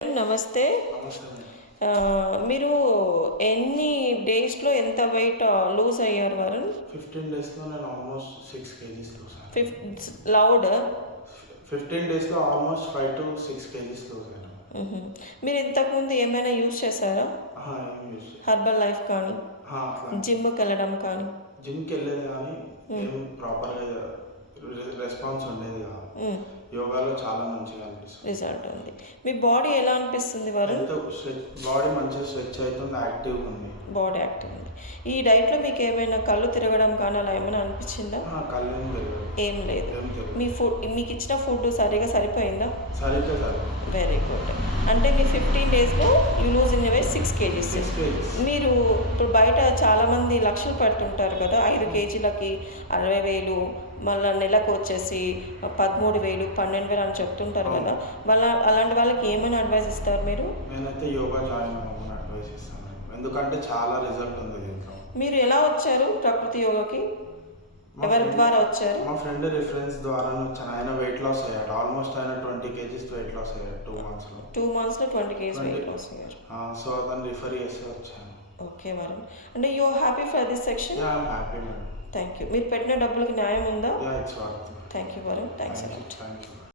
నమస్తే. నమస్తే మేడం. మీరు ఎన్ని డేస్‌లో ఎంత వెయిట్ లూజ్ అయ్యారు వరుణ్? 15 డేస్‌లో నేను ఆల్మోస్ట్ 6 కేజీస్ లూజ్ అయ్యాను. లౌడ్. 15 డేస్‌లో ఆల్మోస్ట్ 5-6 కేజీస్ లూజ్ అయ్యాను. మీరు ఇంతకుముందు ఏమైనా యూజ్ చేశారా? ఏం యూజ్ చేయలేదు. హెర్బల్ లైఫ్ కానీ, అట్లా జిమ్‌కి వెళ్ళడం కానీ? జిమ్‌కెళ్ళేది కానీ ఏం ప్రాపర్‌గా రెస్పాన్స్ ఉండేది కాదు. యోగాలో చాలా మంచిగా అనిపిస్తుంది. రిజల్ట్ ఉంది. మీ బాడీ ఎలా అనిపిస్తుంది వరుణ్? బాడీ మంచిగా స్ట్రెచ్ అవుతుంది, యాక్టివ్గా ఉంది. బాడీ యాక్టివ్ ఉంది. ఈ డైట్‌లో మీకు ఏమైనా కళ్ళు తిరగడం కానీ అలా ఏమైనా అనిపించిందా? కళ్ళు ఏం తెలియదు. ఏం లేదు. ఏం తెలియదు. మీకు ఇచ్చిన ఫుడ్ సరిగా సరిపోయిందా? సరిగ్గా సరే. Very good. అంటే మీ 15 డేస్‌లో you lose in weight 6 kgs. 6 kgs. మీరు ఇప్పుడు బయట చాలామంది లక్షలు పెడుతుంటారు కదా! 5 కేజీలకి 60,000, మళ్ళా నెలకు వచ్చేసి 13,000, 12,000 అని చెప్తుంటారు కదా! అలాంటి వాళ్ళకి ఏమైనా అడ్వైస్ ఇస్తారు మీరు? నేనైతే యోగా జాయిన్ అవ్వమని అడ్వైస్ ఇస్తాను. ఎందుకంటే చాలా రిజల్ట్ ఉంది దీంట్లో. మీరు ఎలా వచ్చారు ప్రకృతి యోగాకి? ఎవరి ద్వారా వచ్చారు? మా ఫ్రెండ్ రిఫరెన్స్ ద్వారా వచ్చాను. ఆయన వెయిట్ లాస్ అయ్యాడు. ఆల్మోస్ట్ ఆయన 20 కేజీస్ వెయిట్ లాస్ అయ్యాడు 2 మంత్స్లో. 2 మంత్స్‌లో 20 కేజీస్ వెయిట్ లాస్ అయ్యారు. సో అతను రిఫర్ చేసి వచ్చాను. ఓకే వరుణ్. అంటే you are happy for this section? I'm happy madam. Thank you. మీరు పెట్టిన డబ్బులకి న్యాయం ఉందా? It's worth. Thank you Varun. Thanks thank a lot. You.